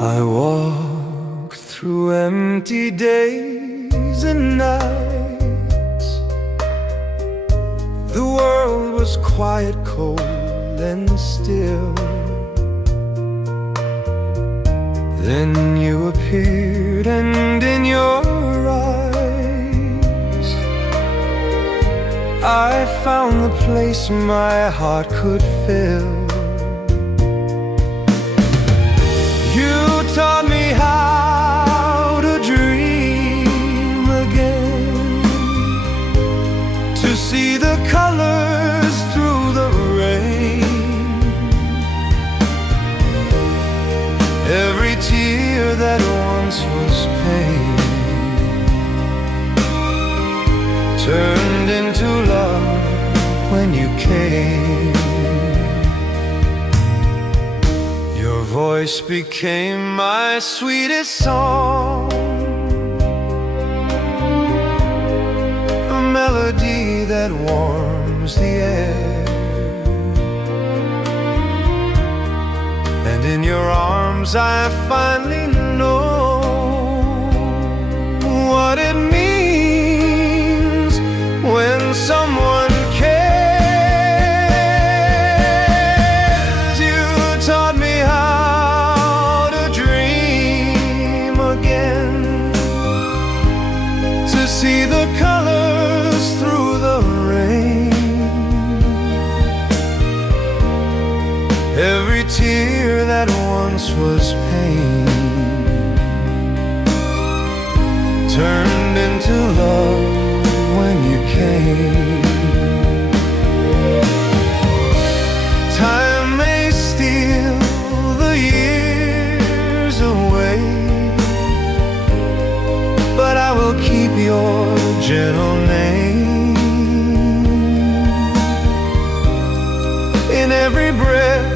I walk through empty days and nights. The world was quiet, cold, and still. Then you appeared, and in your eyes I found the place my heart could fill. You taught me how to dream again, to see the colors through the rain. Every tear that once was pain turned into love when you came. Your voice became my sweetest song, a melody that warms the air. And in your arms I finally know what it means when someone cares. You taught me how to dream again, to see the colors through the rain. Every tear that once was pain turned into love when you came. Time may steal the years away, but I will keep your gentle name in every breath,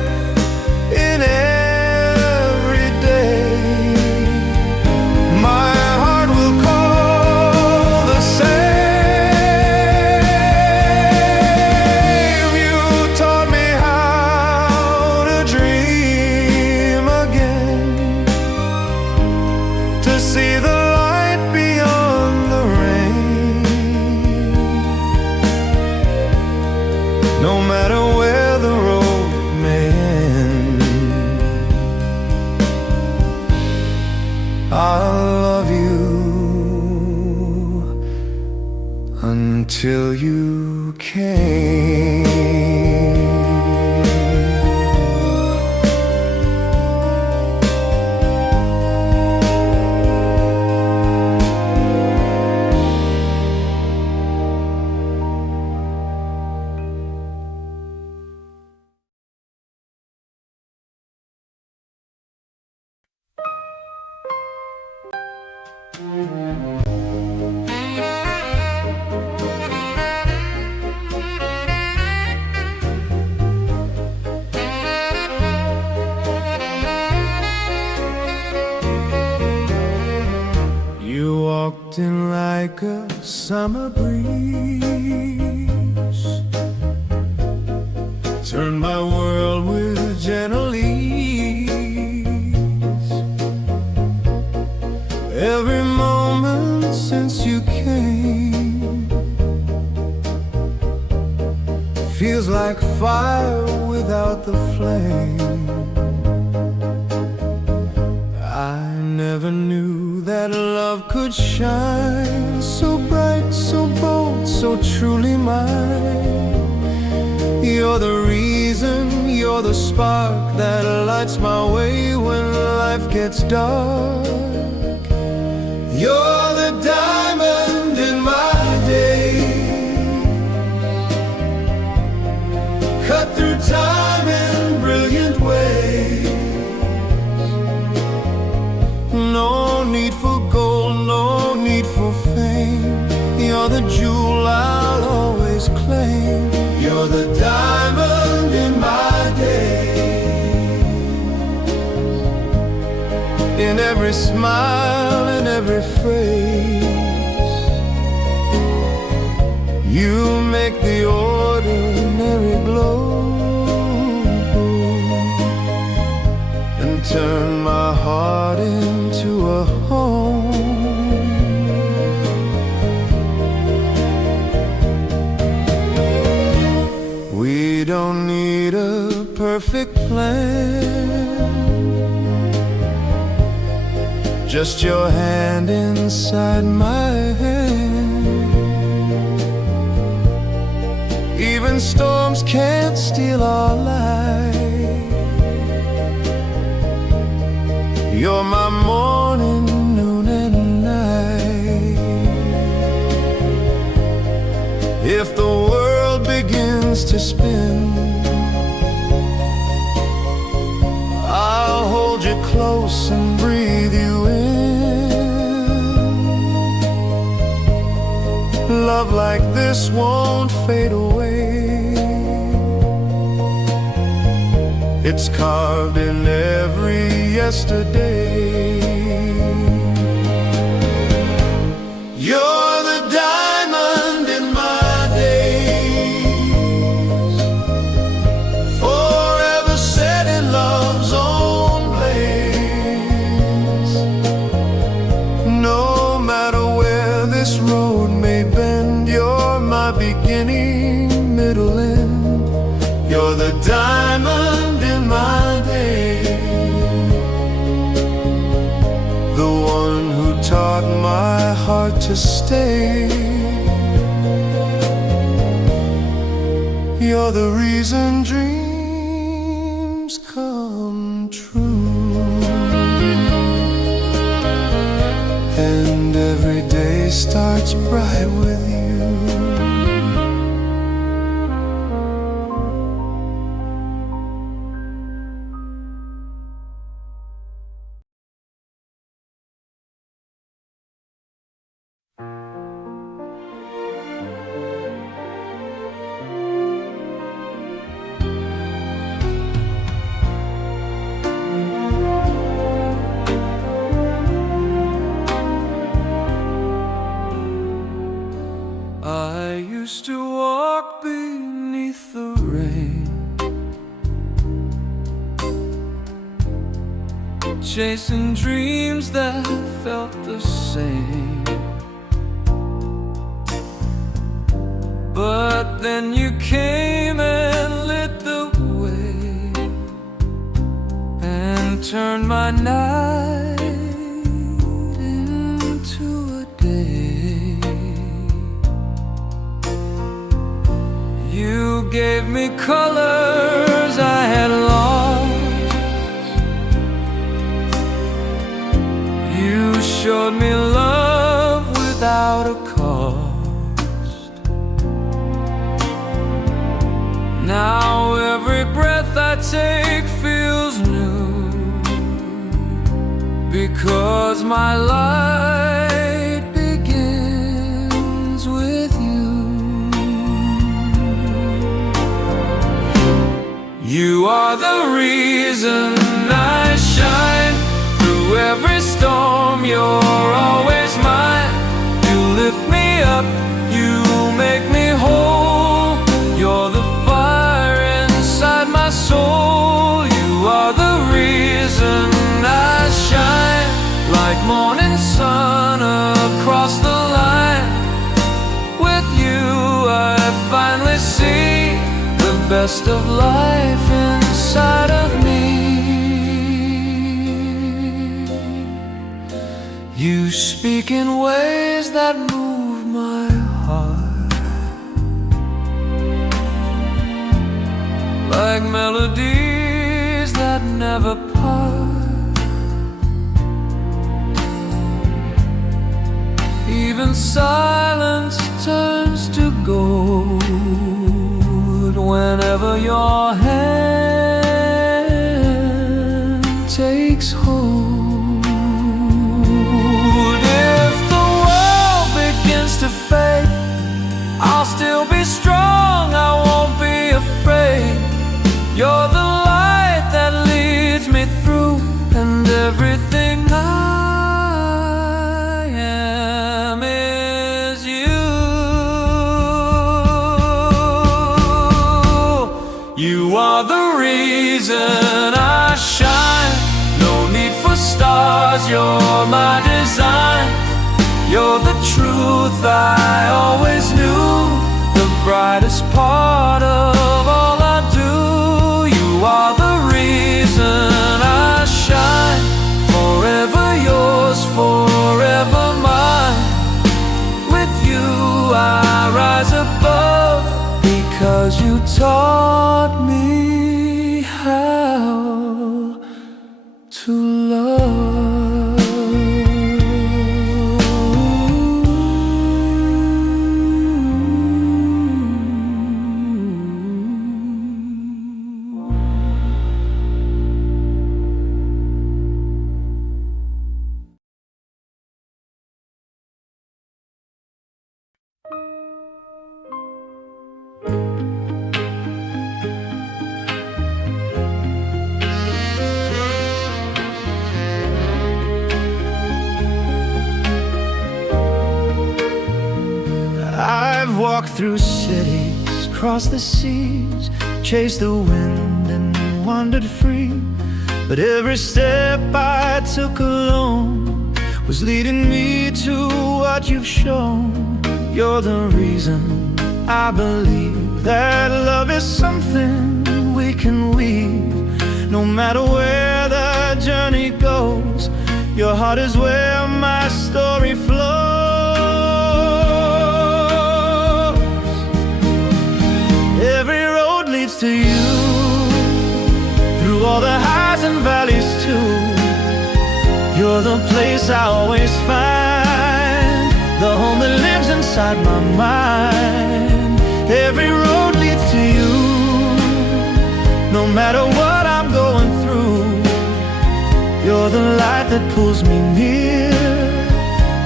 in every day. My heart will call the same. You taught me how to dream again, to see the light beyond the rain. No matter where the road may end, I'll love you until you came. You walked in like a summer breeze, turned my world with gentle ease. Every moment since you came feels like fire without the flame. I never knew that love could shine so bright, so bold, so truly mine. You're the reason, you're the spark that lights my way when life gets dark. You're the diamond in my day, cut through time in brilliant ways. No need for gold, no need for fame. You're the jewel I'll always claim. You're the diamond in my day. in every smile and every phrase. You make the ordinary glow and turn my heart into a home. We don't need a perfect plan, just your hand inside my hand. Even storms can't steal our light. You're my morning, noon and night. If the world begins to spin, I'll hold you close and breathe you in. Love like this won't fade away. It's carved in every yesterday. You're the diamond in my days, forever set in love's own blaze. No matter where this road may bend, you're my beginning, middle, end. You're the diamond in my days, the one who taught my heart to stay. You're the reason dreams come true, and every day starts bright with you. I used to walk beneath the rain, chasing dreams that felt the same. But then you came and lit the way, and turned my night into a day. You gave me colors I had lost. You showed me love without a cost. Now every breath I take feels new, because my light begins with you. You are the reason I shine through every storm. You're always mine. You lift me up, you make me whole. You're the fire inside my soul. You are the reason I shine, like morning sun across the line. With you I finally see the best of life inside of me. You speak in ways that move my heart, like melodies that never part. Even silence turns to gold whenever your hand takes hold. If the world begins to fade, I'll still be strong, I won't be afraid. You're the light that leads me through, and everything I am is you. You are the reason I shine. No need for stars, you're my design. You're the truth I always knew, the brightest part of all I do. You are the reason I shine. Forever yours, forever mine. With you I rise above, because you taught me how to love. I've walked through cities, crossed the seas, chased the wind and wandered free. But every step I took alone was leading me to what you've shown. You're the reason I believe that love is something we can weave. No matter where the journey goes, your heart is where my story flows. Every road leads to you, through all the highs and valleys too. You're the place I always find, the home that lives inside my mind. Every road leads to you, no matter what I'm going through. You're the light that pulls me near,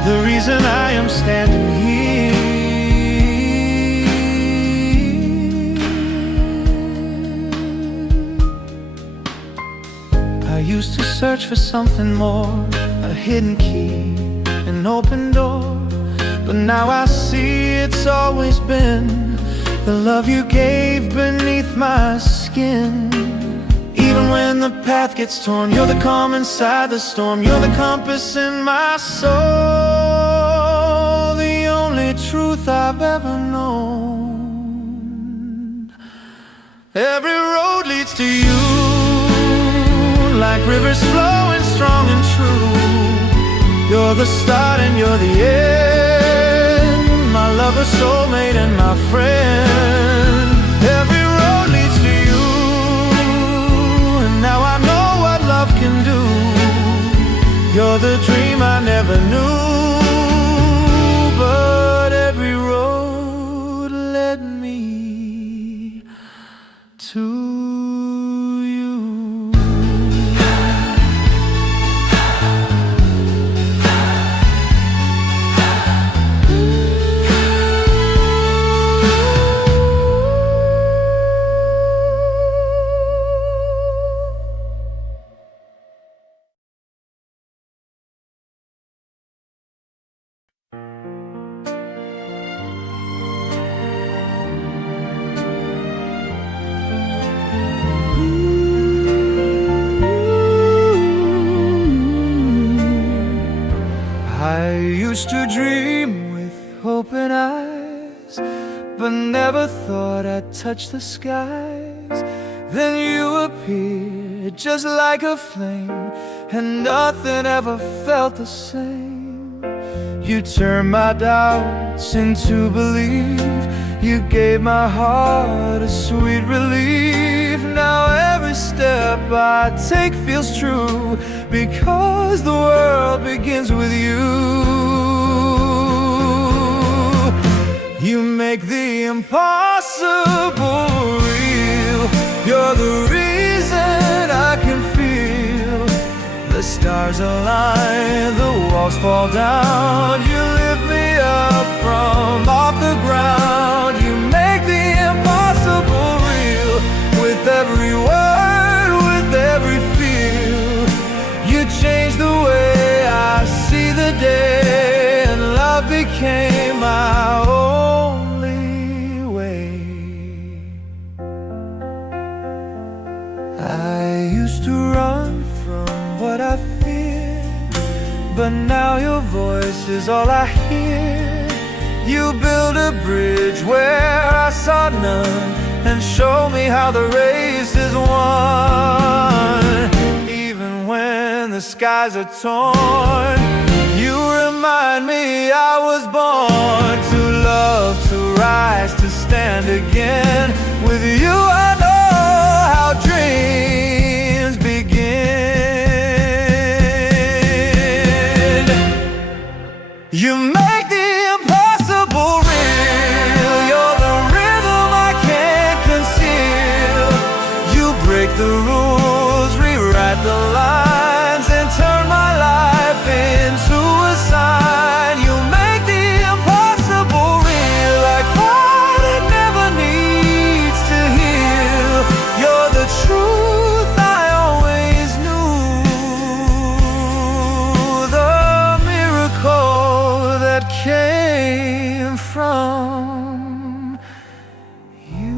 the reason I am standing here. I used to search for something more, a hidden key, an open door. But now I see it's always been the love you gave beneath my skin. Even when the path gets torn, you're the calm inside the storm. You're the compass in my soul, the only truth I've ever known. Every road leads to you, like rivers flowing strong and true. You're the start and you're the end, my lover, soulmate, and my friend. Every road leads to you, and now I know what love can do. You're the dream I never knew, but every road led me to you. I used to dream with open eyes, but never thought I'd touch the skies. Then you appeared just like a flame, and nothing ever felt the same. You turned my doubts into belief, you gave my heart a sweet relief. Now every step I take feels true, because the world begins with you. You make the impossible real. You're the reason I can feel the stars align, the walls fall down. You lift me up from off the ground. You make the impossible real. With every word, with every feel, you change day, and love became my only way. I used to run from what I feared, but now your voice is all I hear. You build a bridge where I saw none, and show me how the race is won. Even when the skies are torn, you remind me I was born to love, to rise, to stand again. With you I know how dreams begin. You make the impossible real. You're the rhythm I can't conceal. You break the rules, rewrite the lines, and turn my life into a sign. You make the impossible real, like fire that never needs to heal. You're the truth I always knew, the miracle that came from you.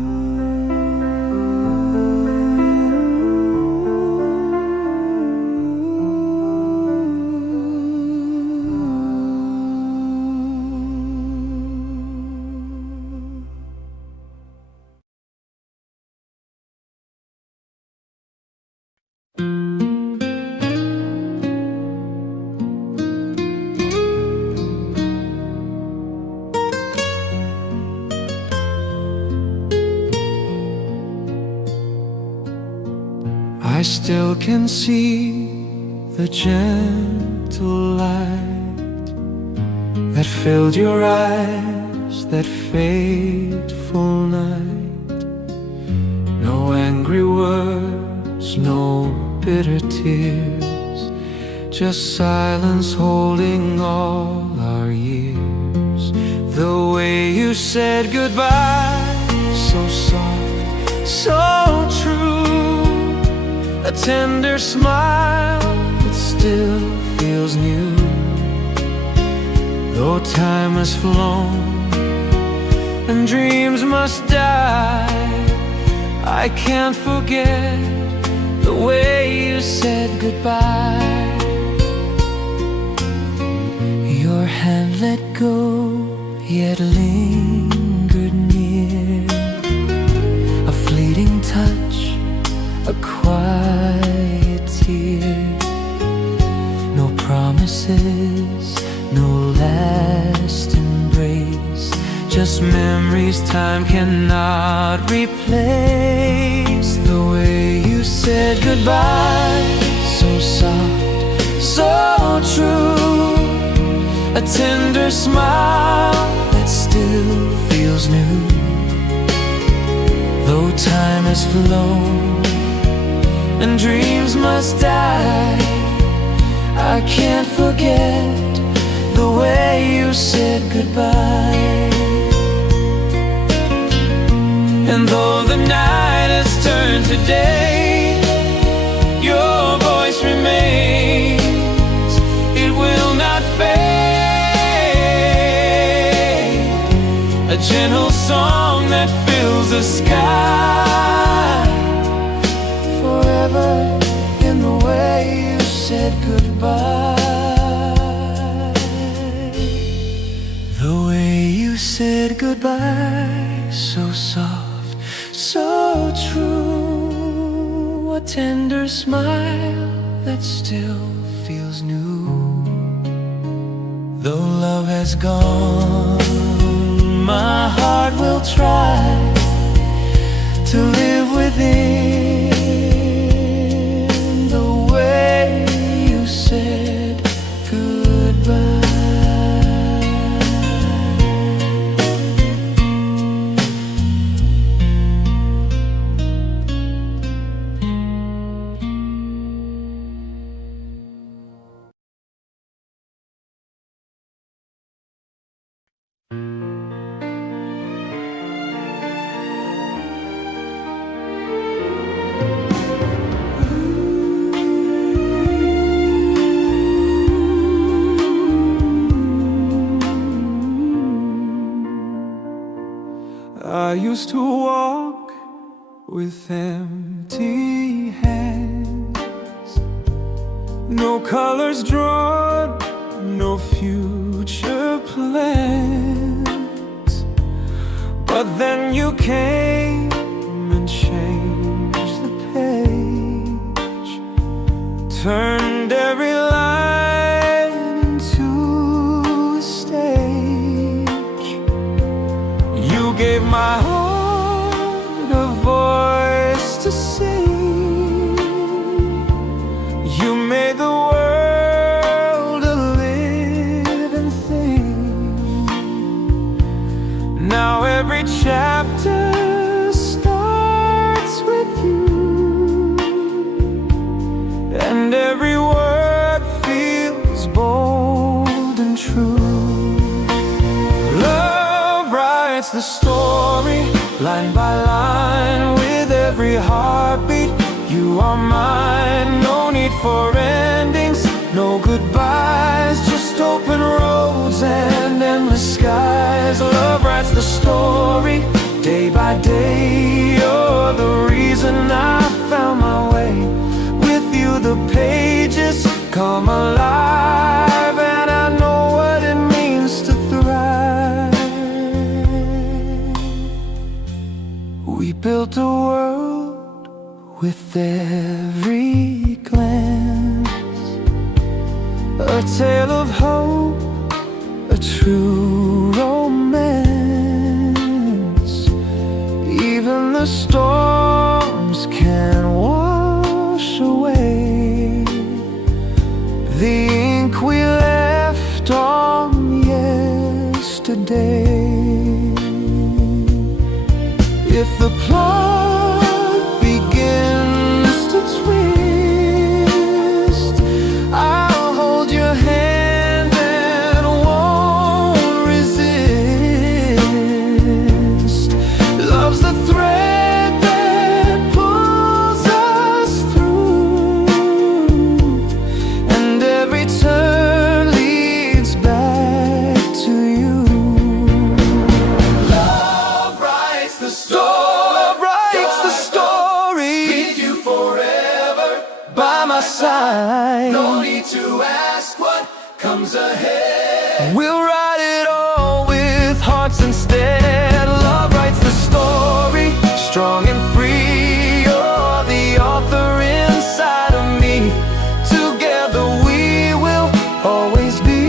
I still can see the gentle light that filled your eyes that fateful night. No angry words, no bitter tears, just silence holding all our years. The way you said goodbye, so soft, so true. A tender smile that still feels new. Though time has flown and dreams must die, I can't forget the way you said goodbye. Your hand let go, yet lingered near. A fleeting touch, a quiet tear. No promises, no last embrace, just memories time cannot replace. The way you said goodbye, so soft, so true. A tender smile that still feels new. Though time has flown and dreams must die, I can't forget the way you said goodbye. And though the night has turned to day, your voice remains, it will not fade. A gentle song that fills the sky, forever in the way you said goodbye. The way you said goodbye, so soft, so true. A tender smile that still feels new. Though love has gone, my heart will try to live within the way you said goodbye. used to walk with empty hands, no colors drawn, no future plans. But then you came and changed the page, turned every line into a stage. You gave my heart a voice to sing. You made the world a living thing. Now every chapter starts with you, and every word feels bold and true. Love writes the story, line by line, with every heartbeat. You are mine, no need for endings, no goodbyes, just open roads and endless skies. Love writes the story, day by day. You're the reason I found my way. With you the pages come alive, and I know what it means to thrive. We built a world with every glance, a tale of hope, a true romance. Even the storms can wash away the ink we left on yesterday. If the plot begins to twist, I'll hold your hand and won't resist. Love's the thread that pulls us through, and every turn leads back to you. Love writes the story. By my side, no need to ask what comes ahead. We'll write it all with hearts instead. Love writes the story, strong and free. You're the author inside of me. Together we will always be.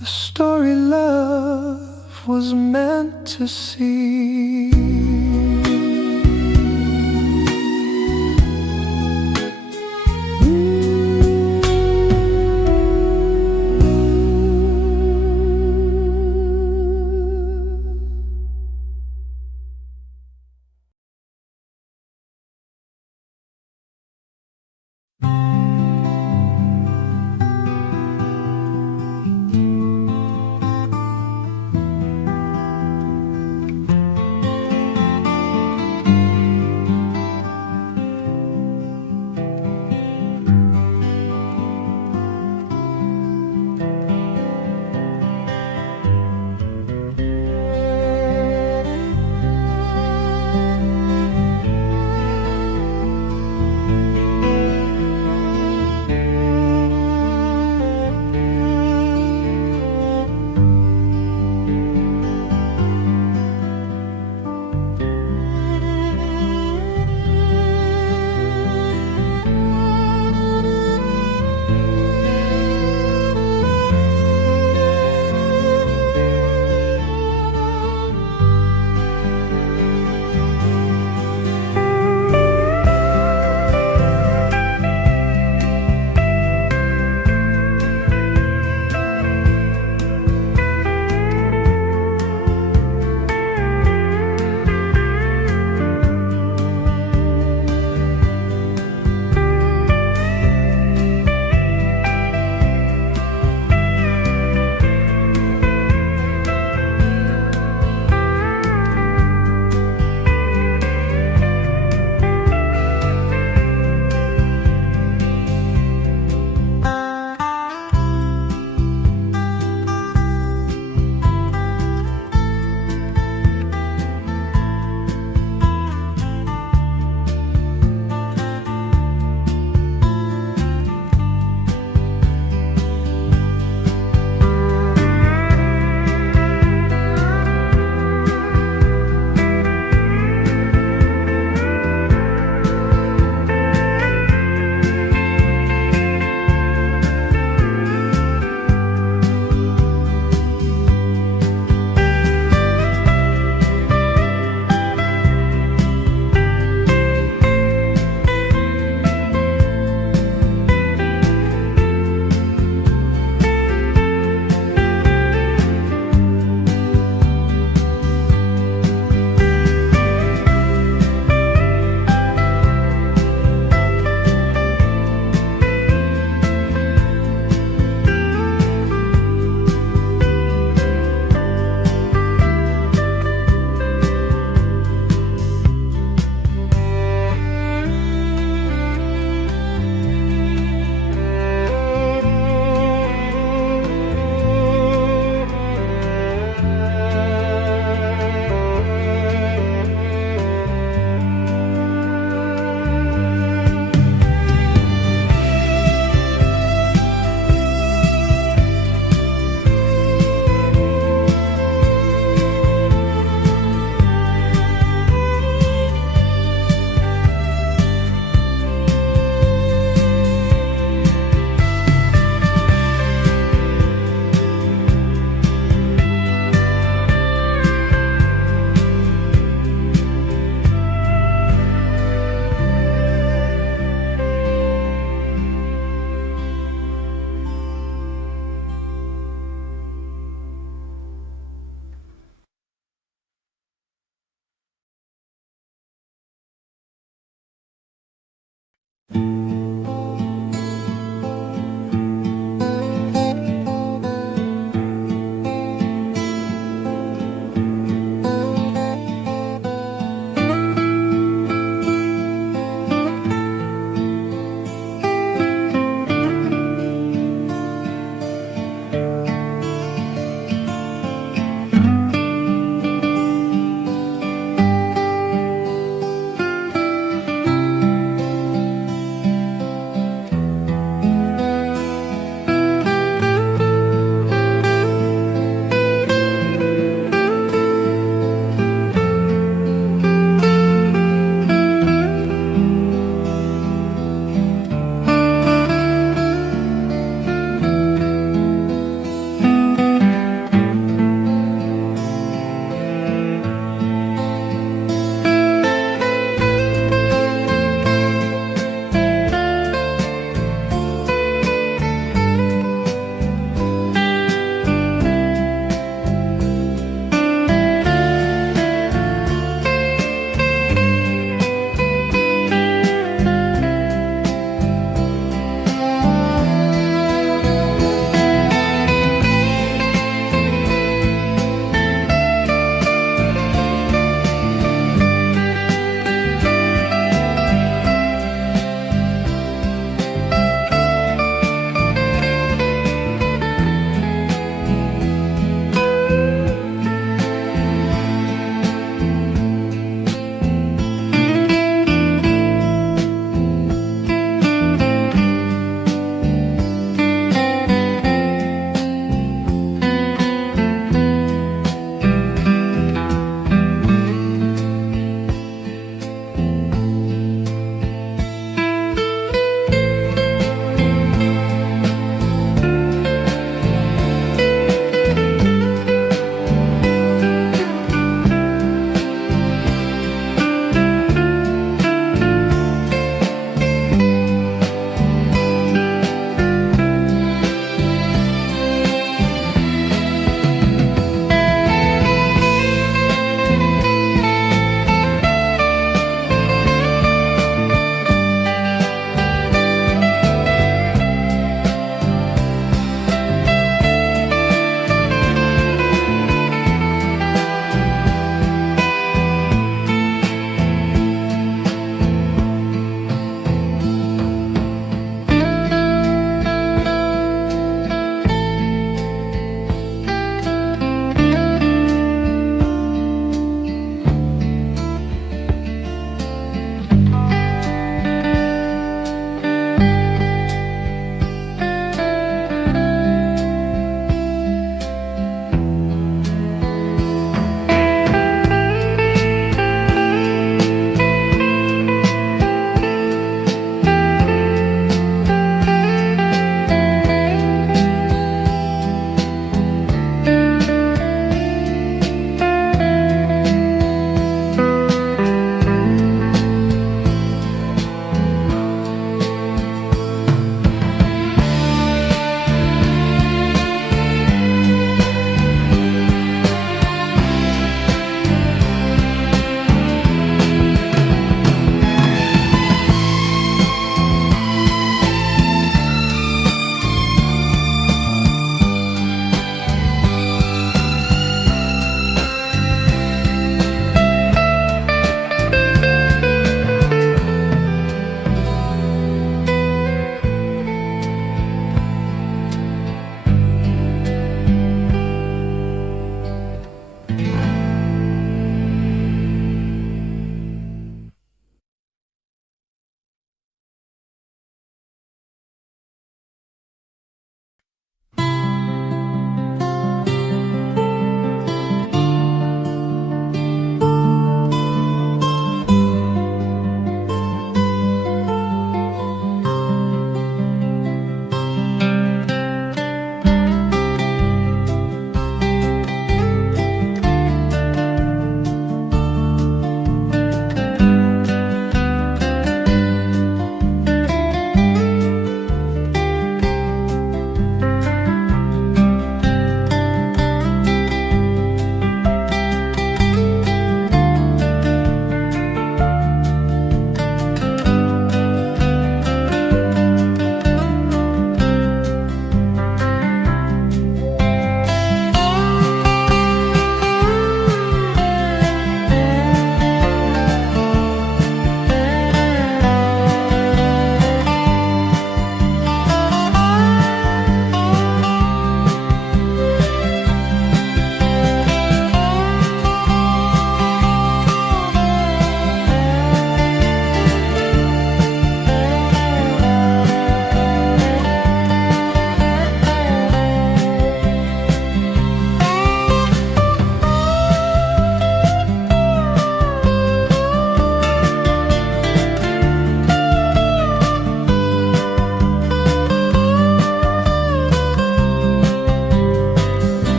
The story love was meant to see.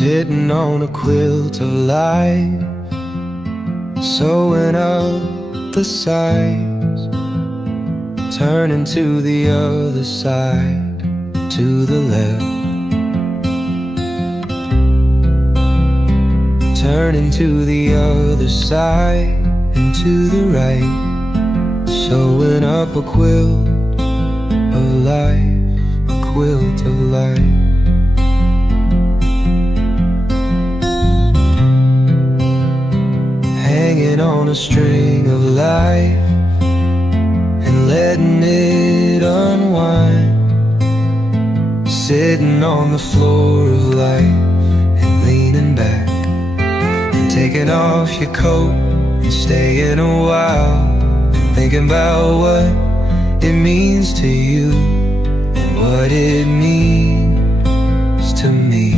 sitting on a quilt of life, sewing up the sides, turning to the other side, to the left, turning to the other side and to the right, sewing up a quilt of life, a quilt of life. Hanging on a string of life and letting it unwind, sitting on the floor of life and leaning back, and taking off your coat and staying a while, and thinking about what it means to you and what it means to me,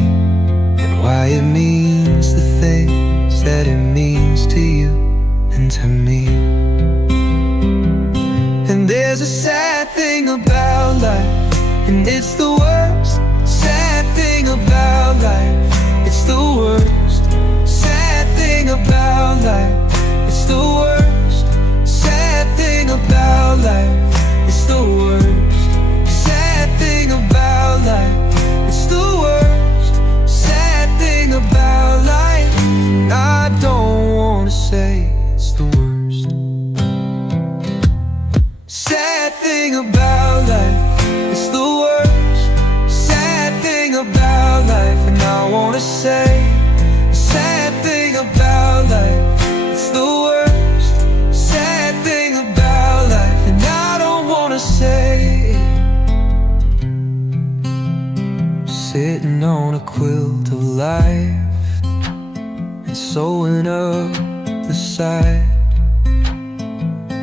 and why it means the things that it means to you and to me. And there's a sad thing about life, and it's the worst sad thing about life. It's the worst sad thing about life. It's the worst sad thing about life. It's the worst sad thing about life. It's the worst sad thing about life. And I don't wanna say it's the worst sad thing about life. It's the worst sad thing about life. And I wanna say the sad thing about life. It's the worst sad thing about life. And I don't wanna say it. Sitting on a quilt of life and sewing up the side,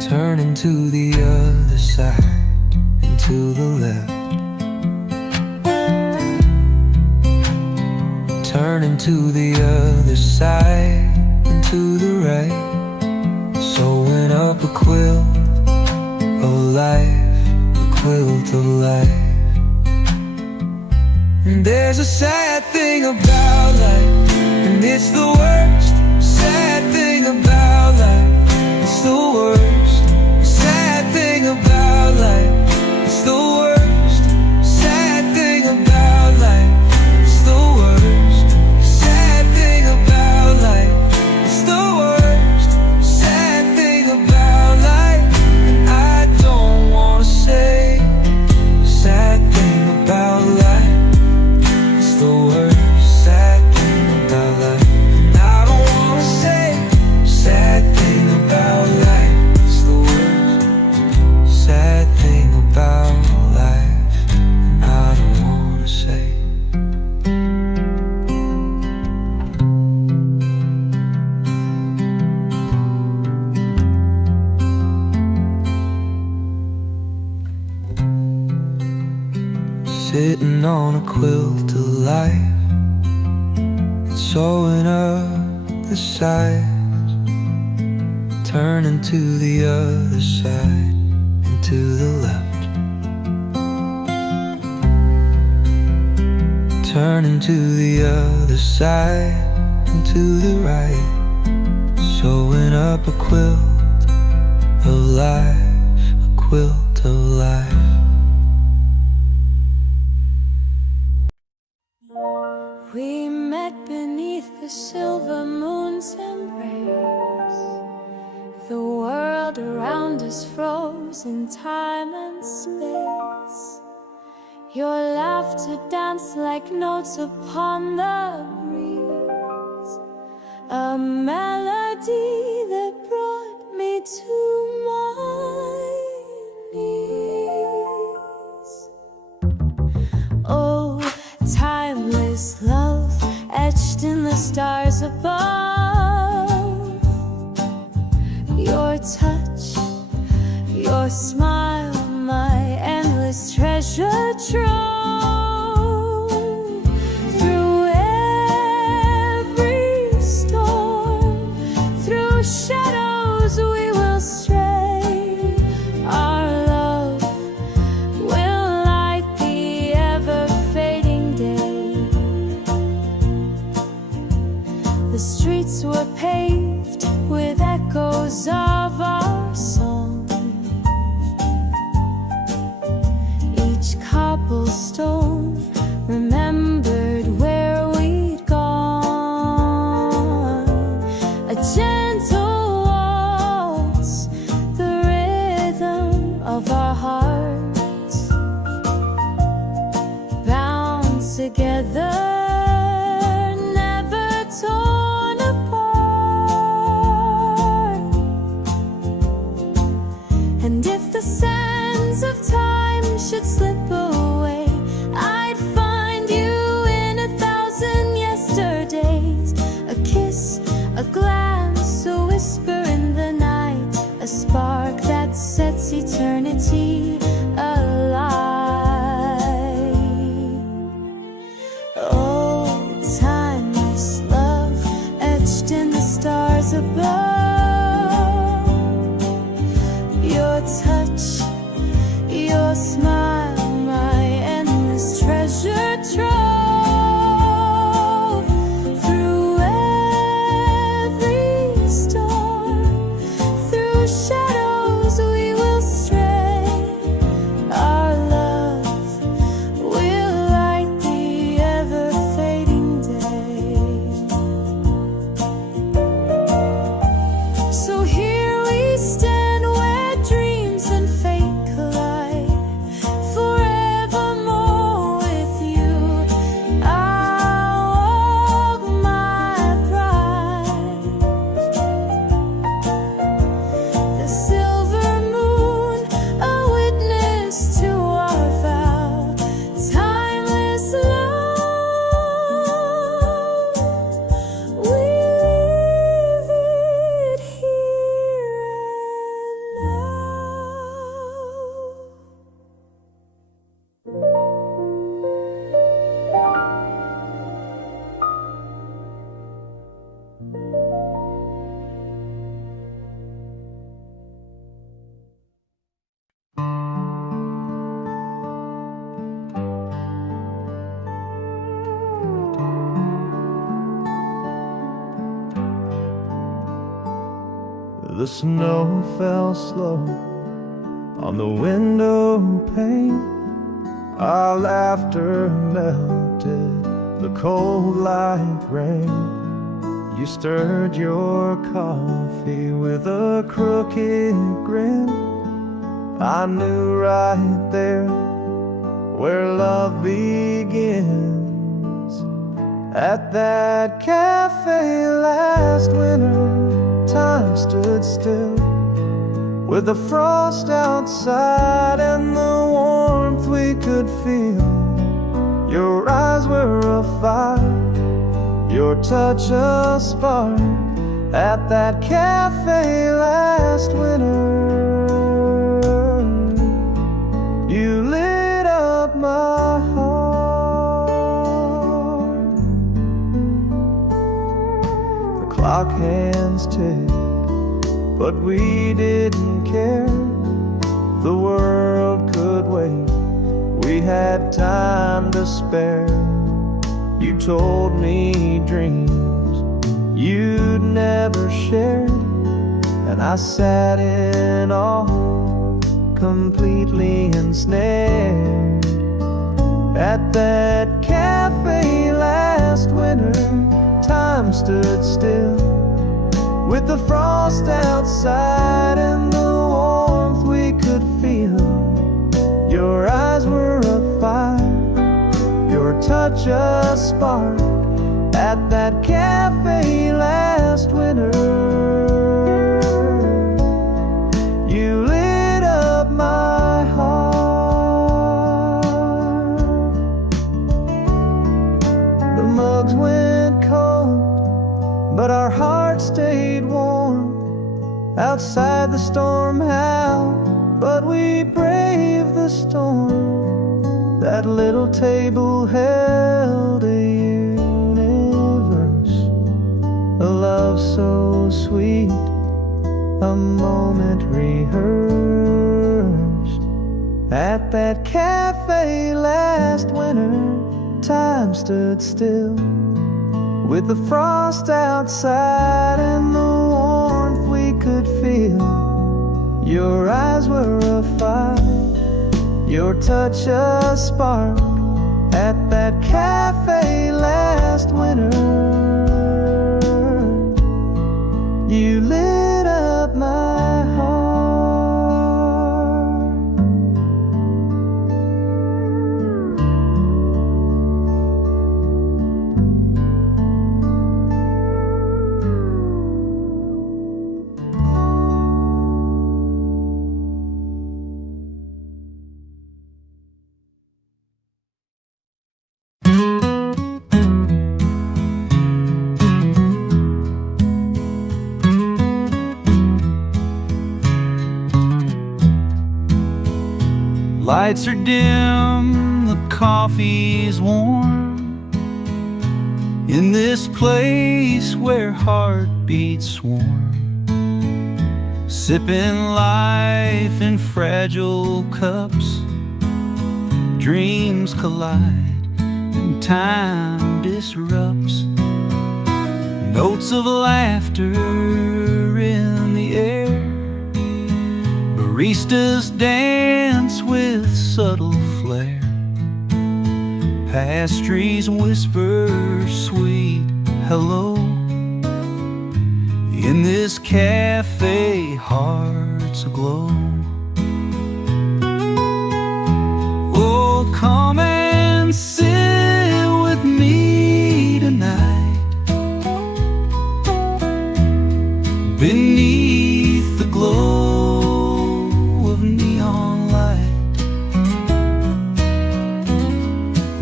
turning to the other side and to the left, turning to the other side and to the right, sewing up a quilt of life, a quilt of life. And there's a sad thing about life, and it's the worst sad thing about life. It's the worst sad thing about life. It's the worst sad thing about life. It's the worst sad thing about life. It's the worst sad thing about life. And I don't wanna say sad thing about life. It's the worst sad thing about life. And I don't wanna say sad thing about life. It's the worst sad thing about life. And I don't wanna say. Sitting on a quilt of life and sewing up the sides, turning to the other side and to the left, turning to the other side and to the right, sewing up a quilt of life, a quilt of life. We met beneath the silver moon's embrace. The world around us froze in time and space. Your laughter danced like notes upon the breeze, a melody that brought me to my knees. Oh, timeless love etched in the stars above. Your touch, your smile, my endless treasure trove. Through every storm, through shadows we will stray. Our love will light the ever-fading day. cobblestone, remembered where we'd gone. A gentle waltz, the rhythm of our hearts, bound together, never torn apart. And if the sands of time should slip away, I'd find you in 1,000 yesterdays. A kiss, a glance, a whisper in the night, a spark that sets eternity alight. Oh, timeless love, etched in the stars above. Your touch, your smile, my endless treasure trove. Through every storm, through shadows we will stray. Our love will light the ever-fading day. So here we stand, where dreams and fate collide, forevermore with you. I'll walk my pride. The silver moon, a witness to our vow. Timeless love, we leave it here and The snow fell slow on the window pane. Our laughter melted the cold like rain. You stirred your coffee with a crooked grin. I knew right there where love begins. At that cafe last winter, time stood still, with the frost outside and the warmth we could feel. Your eyes were a fire, your touch a spark. At that cafe last winter, you lit up my heart. The clock hands ticked, but we didn't care. The world could wait, we had time to spare. You told me dreams you'd never shared, and I sat in awe, completely ensnared. At that cafe last winter, time stood still, with the frost outside and the warmth we could feel. Your eyes were a fire, your touch a spark. At that cafe last winter, you lit up my heart. The mugs went cold, but our hearts stayed warm. Outside the storm howled, but we braved the storm. That little table held a universe, a love so sweet, a moment rehearsed. At that cafe last winter, time stood still, with the frost outside and the warmth we could feel. Your eyes were a fire, your touch a spark at that cafe last winter. You lit up my heart. Lights are dim, the coffee's warm, in this place where heartbeats swarm, sipping life in fragile cups. Dreams collide and time disrupts. Notes of laughter in the air, baristas dance with subtle flair. Pastries whisper sweet hello. In this cafe, hearts aglow. Oh, come and sit with me tonight, beneath the glow of neon light.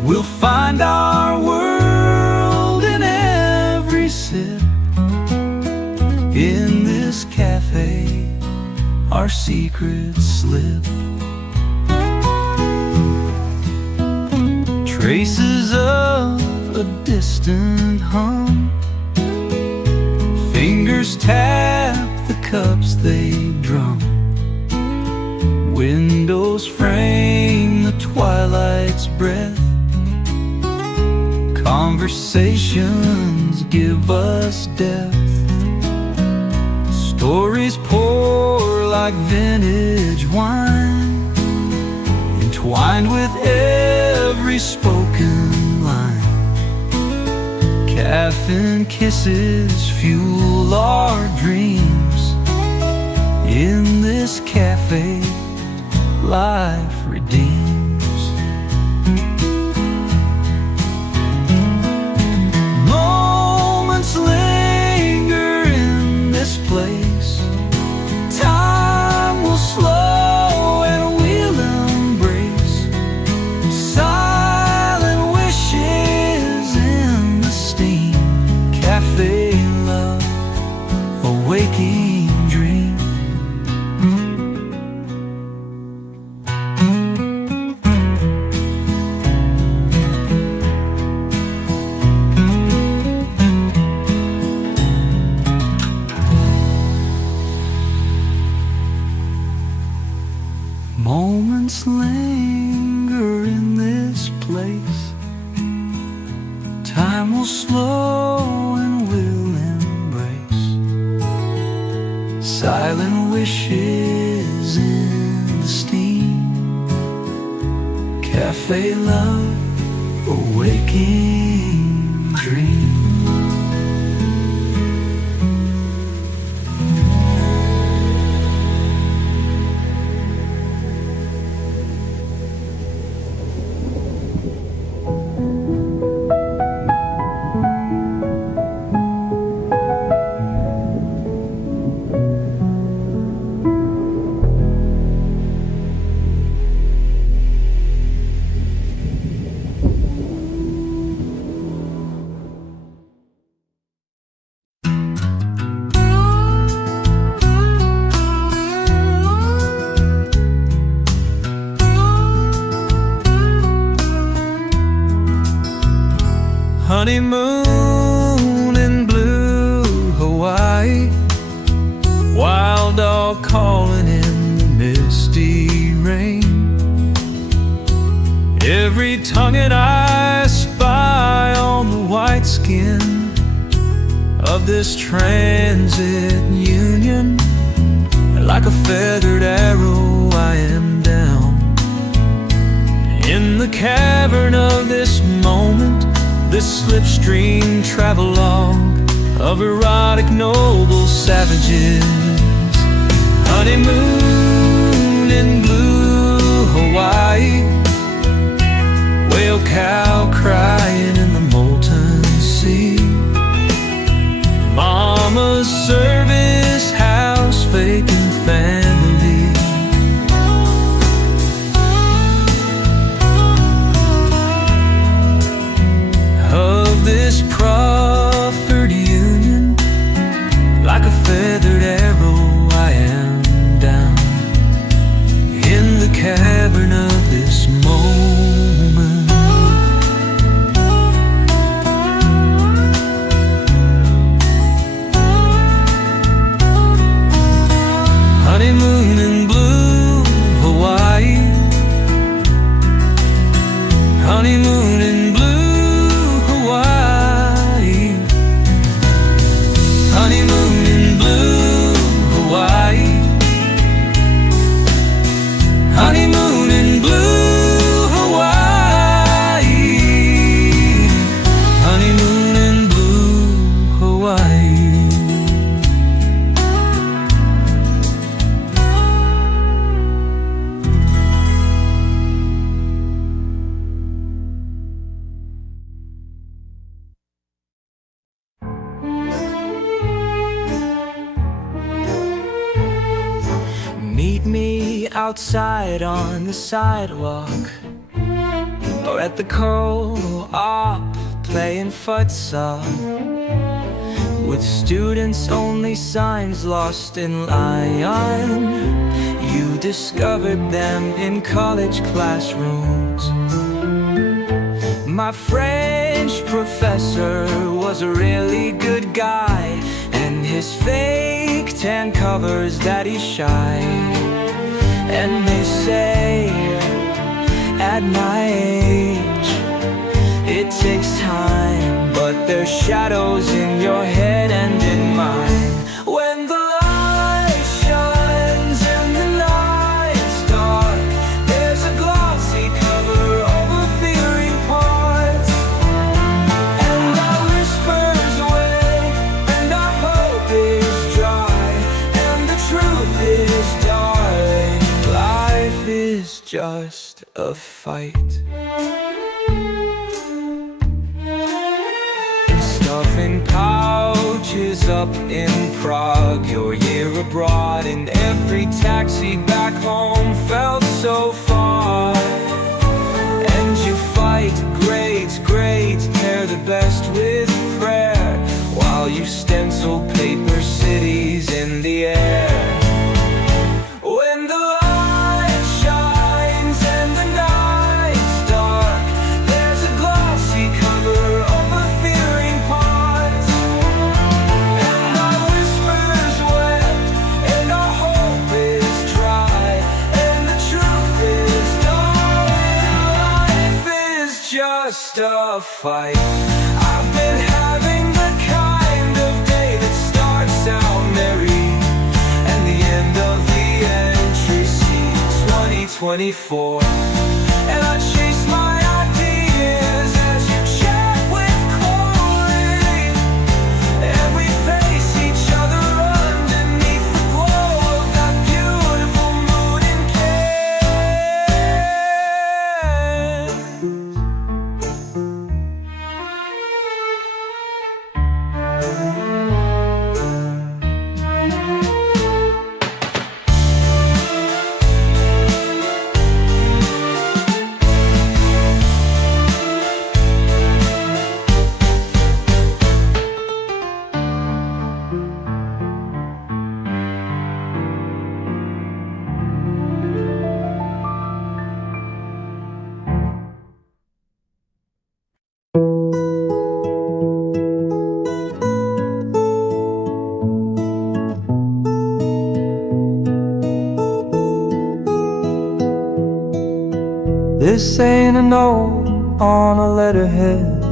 We'll find our world in every sip. In this cafe, our secrets slip. Traces of a distant hum, fingers tap the cups they drum. Windows frame the twilight's breath. Conversations give us depth. Stories pour like vintage wine, entwined with every spoken line. Caffeine kisses fuel our dreams. In this cafe, life redeems. Moments linger in this place. Time will slow and we'll embrace. Silent wishes in the steam. Cafe love, a waking dream. Moments linger in this place. Time will slow and we'll embrace. Silent wishes in the steam. Cafe love, a waking dream. Honeymoon in blue Hawaii, wild dog calling in the misty rain. Every tongue and eye spy on the white skin of this transit union. Like a feathered arrow I am down In the cavern of this moment, this slipstream travelogue of erotic noble savages. Honeymoon in blue Hawaii, whale cow crying in the molten sea, mama's service house faking family. Of this proffered union, like a feathered arrow I am down in the cavern of this moment. Honeymoon in blue Hawaii, honeymoon in blue Hawaii, honeymoon in blue Hawaii, honeymoon in blue Hawaii, honeymoon in blue Hawaii. Meet me outside on the sidewalk, or at the co-op playing futsal, with students only signs lost in Lyon. You discovered them in college classrooms. My French professor was a really good guy, and his fake tan covers that he's shy. And they say, at my age, it takes time, but there's shadows in your head and in mine. When the light shines and the night's dark, there's a glossy cover over fearing parts, and our whispers wait, and our hope is dry, and the truth is, darling, life is just a fight. Stuffing pouches up in Prague, your year abroad, and every taxi back home felt so far. And you fight, great, great, pair the best with prayer, while you stencil paper cities in the air. When the light shines and the night's dark, there's a glossy cover over fearing parts, and our whispers wet, and our hope is dry, and the truth is, darling, life is just a fight. I've been having the kind of day that starts out merry, and the end of the entry seems 2024. And I chase my ideas as you chat with Corey, and we face each other underneath the glow of that beautiful moon in This ain't a note on a letterhead,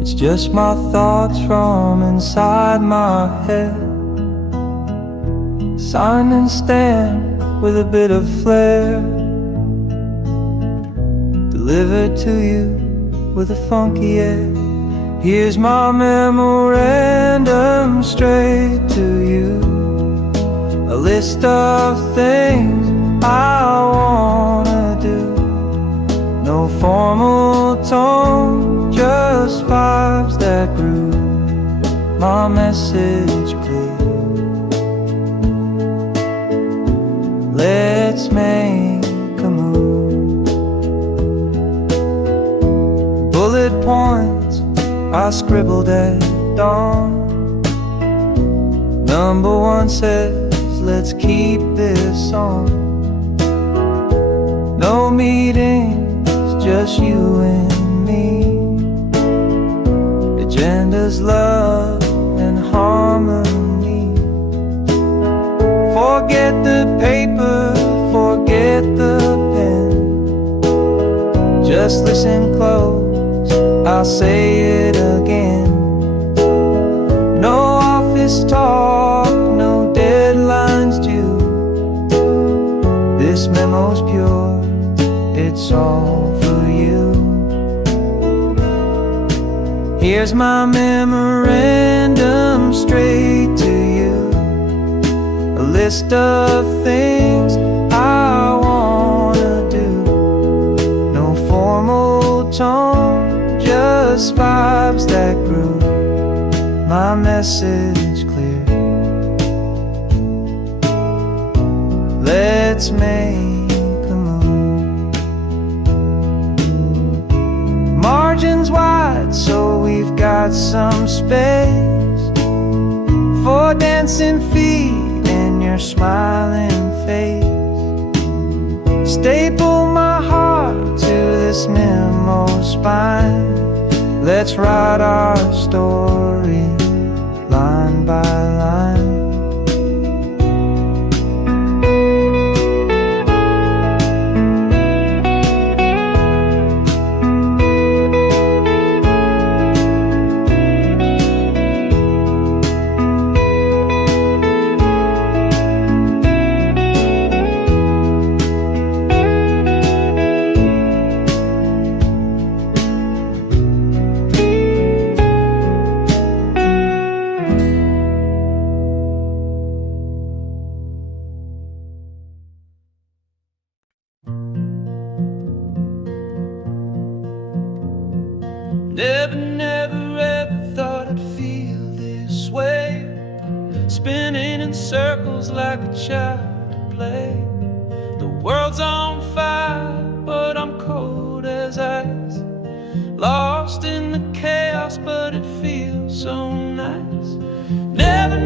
it's just my thoughts from inside my head, signed and stamped with a bit of flair. delivered to you with a funky air. Here's my memorandum straight to you, a list of things I wanna do. No formal tone, just vibes that groove. My message clear. Let's make a move. Bullet points I scribbled at dawn. Number 1 says, let's keep this on. No meetings, just you and me. Agenda's love and harmony. Forget the paper, forget the pen. Just listen close, I'll say it again. No office talk, no deadlines due. This memo's pure, it's all for you. Here's my memorandum straight to you, a list of things I wanna do. No formal tone, just vibes that groove. My message clear. Let's make a move. Margins wide, so we've got some space for dancing feet and your smiling face. Staple my heart to this memo spine. Let's write our story line by line. Never ever thought I'd feel this way, spinning in circles like a child at play. The world's on fire, but I'm cold as ice. Lost in the chaos, but it feels so nice. Never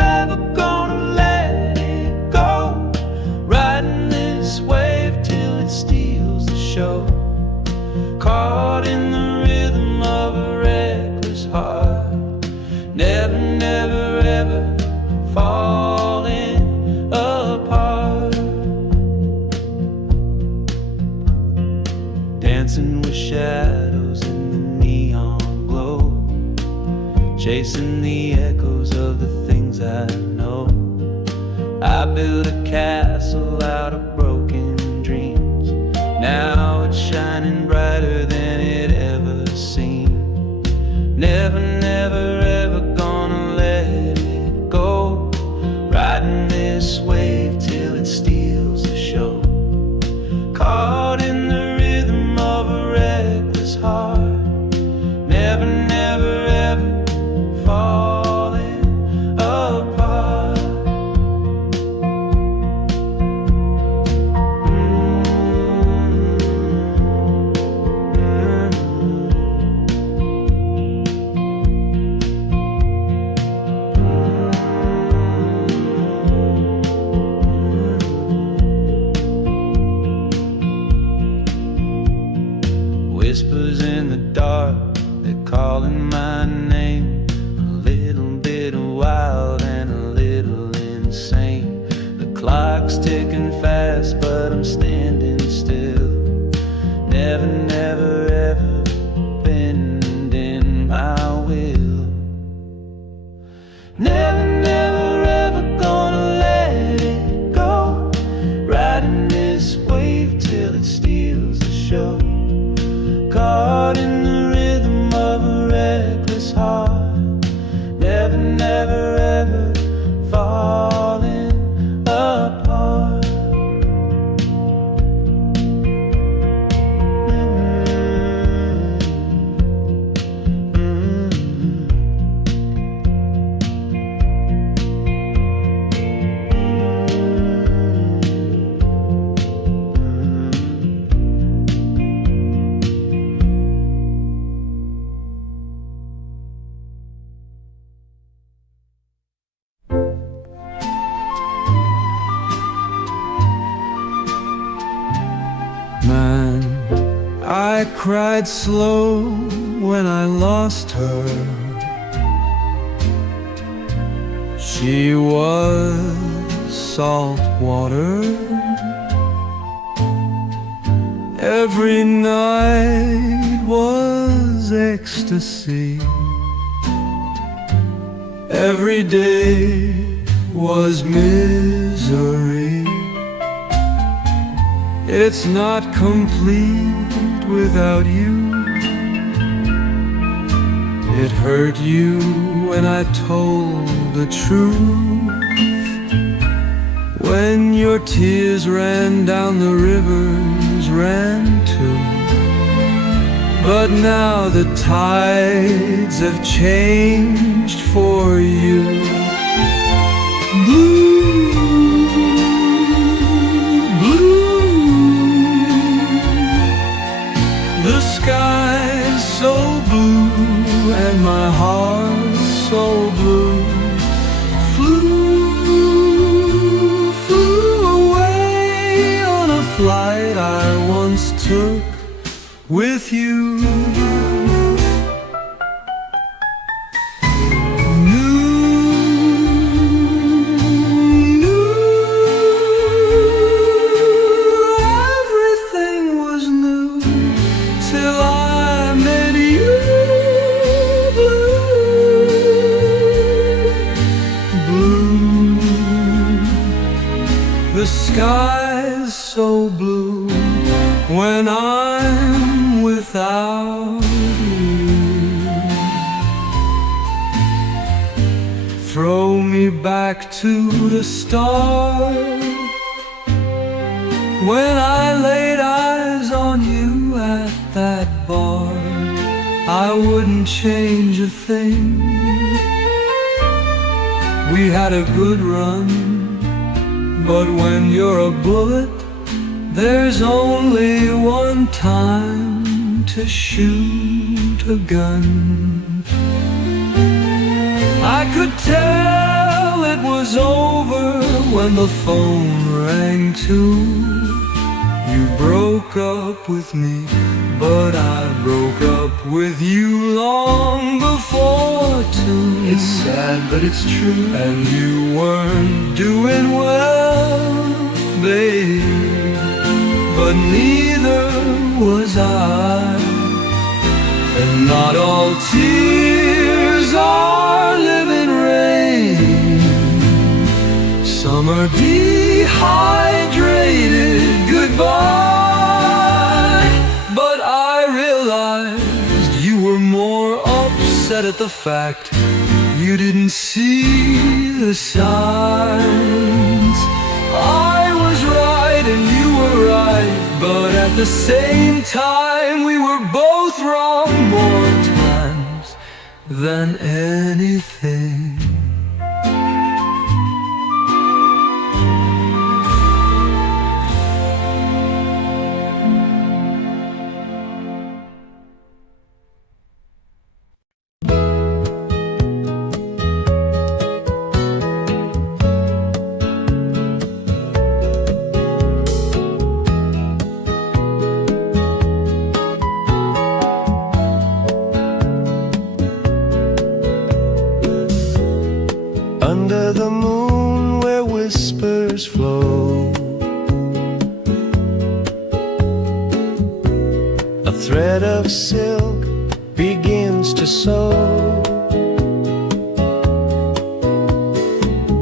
ever gonna let it go. Riding this wave till it steals the show. Caught in the rhythm of a reckless heart. Never ever falling apart. Dancing with shadows in the neon glow, chasing the echoes of the things I know. I built a castle out of broken dreams. Now it's shining brighter than it ever seemed. Never ever gonna let it go. Riding this wave till it steals the show. Caught in the rhythm of a reckless heart. Never ever falling apart. Whispers in the dark, they're calling my name. A little bit wild and a little insane. The clock's ticking fast, but I'm standing still. Never ever bending my will. Never ever gonna let it go. Riding this wave till it steals the show. man. I cried slow when I lost her. She was salt water. Every night was ecstasy. Every day was misery. It's not complete without you. It hurt you when I told the truth, when your tears ran down the rivers ran too. But now the tides have changed for you. Blue, blue, the sky's so blue and my heart's so blue. Flew away on a flight I once took with you. The sky's so blue when I'm without you. Throw me back to the start, when I laid eyes on you at that bar. I wouldn't change a thing. We had a good run, but when you're a bullet, there's only one time to shoot a gun. I could tell it was over when the phone rang too. You broke up with me, but I broke up with you long before too. It's sad, but it's true. And you weren't doing well, babe, but neither was I. And not all tears are living rain. Some are dehydrated goodbye. But I realized you were more upset at the fact you didn't see the signs. I was right and you were right, but at the same time we were both wrong more times than anything. Under the moon where whispers flow, a thread of silk begins to sew.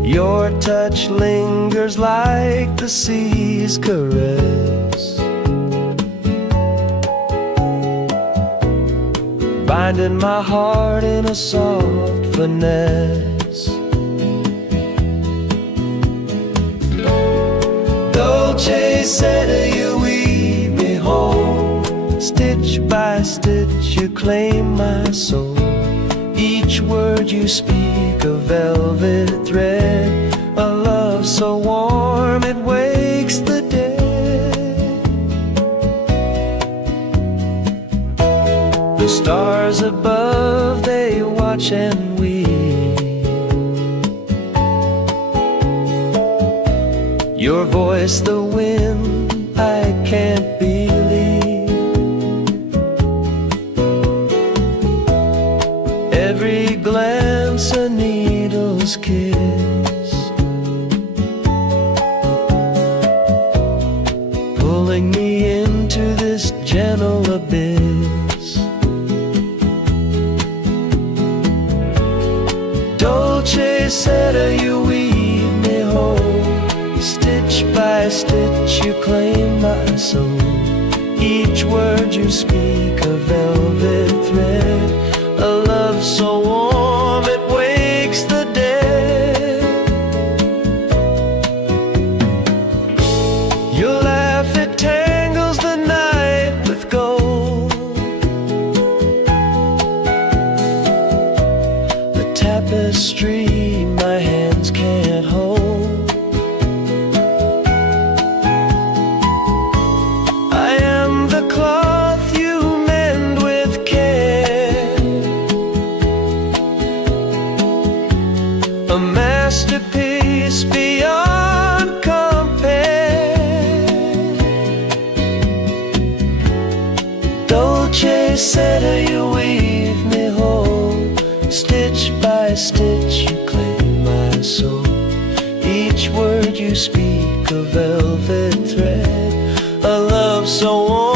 Your touch lingers like the sea's caress, binding my heart in a soft finesse. Dolce Seta, you weave me home. Stitch by stitch you claim my soul. Each word you speak a velvet thread, a love so warm it wakes the dead. The stars above, they watch and weep. Your voice the wind, I can't believe. pulling me into this gentle abyss. Dolce seta, you weave me whole. Stitch by stitch you claim my soul. Each word you speak a velvet thread, a love so warm it wakes the dead. Your laugh, it tangles the night with gold. The tapestry my hands can't hold. I am the cloth you mend with care, a masterpiece beyond compare. Dolce seta, you weave me whole. Stitch by stitch you claim my soul. Each word you speak a velvet thread, a love so warm